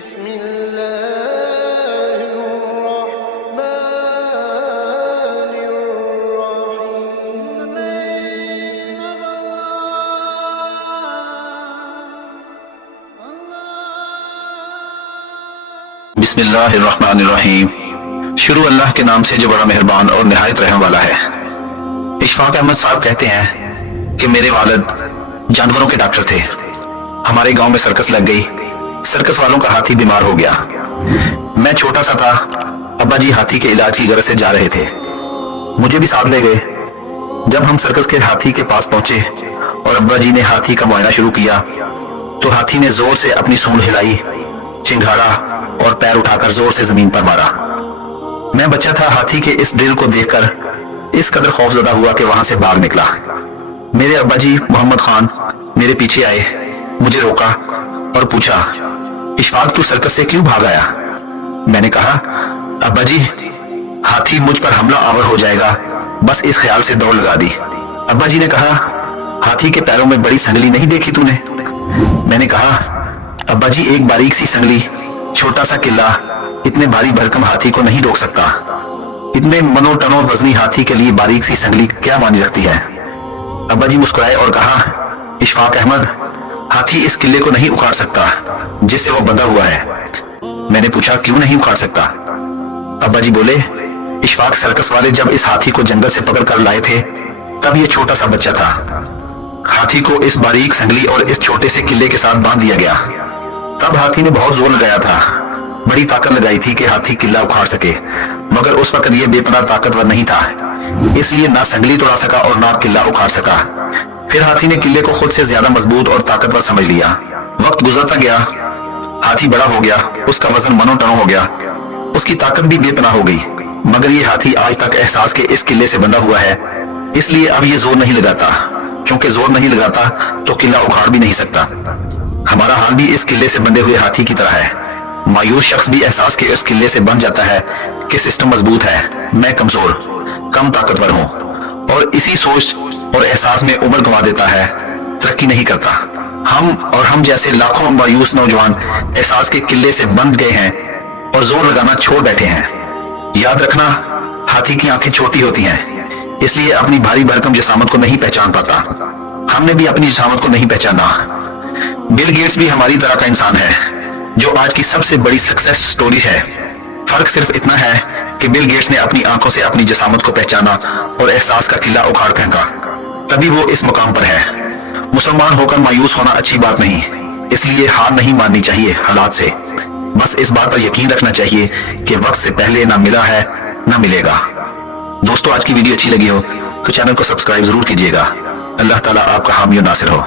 بسم الله الرحمن الرحيم. بسم اللہ الرحمن الرحیم. شروع اللہ کے نام سے جو بڑا مہربان اور نہایت رحم والا ہے. اشفاق احمد صاحب کہتے ہیں کہ میرے والد جانوروں کے ڈاکٹر تھے. ہمارے گاؤں میں سرکس لگ گئی. سرکس والوں کا ہاتھی بیمار ہو گیا. میں چھوٹا سا تھا. ابا جی ہاتھی کے علاج کی غرض سے جا رہے تھے. مجھے بھی ساتھ لے گئے. جب ہم سرکس کے ہاتھی کے پاس پہنچے اور ابا جی نے ہاتھی کا معائنہ شروع کیا تو ہاتھی نے زور سے اپنی سونڈ ہلائی, چنگھاڑا اور پیر اٹھا کر زور سے زمین پر مارا. میں بچہ تھا. ہاتھی کے اس ڈرل کو دیکھ کر اس قدر خوف زدہ ہوا کہ وہاں سے باغ نکلا. میرے ابا جی محمد خان میرے پیچھے آئے, مجھے روکا اور پوچھا, اشفاق تو سرکس سے کیوں بھاگ آیا؟ میں نے کہا, ابا جی ہاتھی مجھ پر حملہ آور ہو جائے گا, بس اس خیال سے دوڑ لگا دی. ابا جی نے کہا, ہاتھی کے پیروں میں بڑی سنگلی نہیں دیکھی تو نے؟ میں نے کہا, ابا جی ایک باریک سی سنگلی, چھوٹا سا قلعہ اتنے بھاری بھرکم ہاتھی کو نہیں روک سکتا. اتنے منو ٹنو وزنی ہاتھی کے لیے باریک سی سنگلی کیا معنی رکھتی ہے؟ ابا جی مسکرائے اور کہا, اشفاق احمد ہاتھی اس قلعے کو نہیں اکھاڑ سکتا جس سے وہ بندھا ہوا ہے. میں نے پوچھا, کیوں نہیں اکھاڑ سکتا؟ ابا جی بولے, اشفاق سرکس والے جب اس ہاتھی کو جنگل سے پکڑ کر لائے تھے تب یہ چھوٹا سا بچہ تھا. ہاتھی کو اس باریک سنگلی اور اس چھوٹے سے قلعے کے ساتھ باندھ دیا گیا. تب ہاتھی نے بہت زور لگایا تھا, بڑی طاقت لگائی تھی کہ ہاتھی قلعہ اکھاڑ سکے, مگر اس وقت یہ بے پناہ طاقتور نہیں تھا, اس لیے نہ سنگلی توڑا سکا اور نہ قلعہ اکھاڑ سکا. پھر ہاتھی نے قلعے کو خود سے زیادہ مضبوط اور طاقتور سمجھ لیا. وقت گزرتا گیا, ہاتھی بڑا ہو گیا, اس کا وزن منو ٹنو ہو گیا, اس کی طاقت بھی بے پناہ ہو گئی, مگر یہ ہاتھی آج تک احساس کے اس قلعے سے بندھا ہوا ہے. اس لیے اب یہ زور نہیں لگاتا. چونکہ زور نہیں لگاتا تو قلعہ اکھاڑ بھی نہیں سکتا. ہمارا حال بھی اس قلعے سے بندھے ہوئے ہاتھی کی طرح ہے. مایوس شخص بھی احساس کے اس قلعے سے بندھ جاتا ہے کہ سسٹم مضبوط ہے, میں کمزور, کم طاقتور ہوں, اور اسی سوچ اور احساس میں عمر گنوا دیتا ہے, ترقی نہیں کرتا. ہم جیسے لاکھوں مایوس نوجوان احساس کے قلعے سے بندھ گئے ہیں اور زور لگانا چھوڑ بیٹھے ہیں. یاد رکھنا, ہاتھی کی آنکھیں چھوٹی ہوتی ہیں, اس لیے اپنی بھاری بھرکم جسامت کو نہیں پہچان پاتا. ہم نے بھی اپنی جسامت کو نہیں پہچانا. بل گیٹس بھی ہماری طرح کا انسان ہے جو آج کی سب سے بڑی سکسیس سٹوری ہے. فرق صرف اتنا ہے کہ بل گیٹس نے اپنی آنکھوں سے اپنی جسامت کو پہچانا اور احساس کا قلعہ اکھاڑ پھینکا, تبھی وہ اس مقام پر ہے. مسلمان ہو کر مایوس ہونا اچھی بات نہیں, اس لیے ہار نہیں ماننی چاہیے حالات سے. بس اس بات پر یقین رکھنا چاہیے کہ وقت سے پہلے نہ ملا ہے نہ ملے گا. دوستو, آج کی ویڈیو اچھی لگی ہو تو چینل کو سبسکرائب ضرور کیجیے گا. اللہ تعالیٰ آپ کا حامی و ناصر ہو.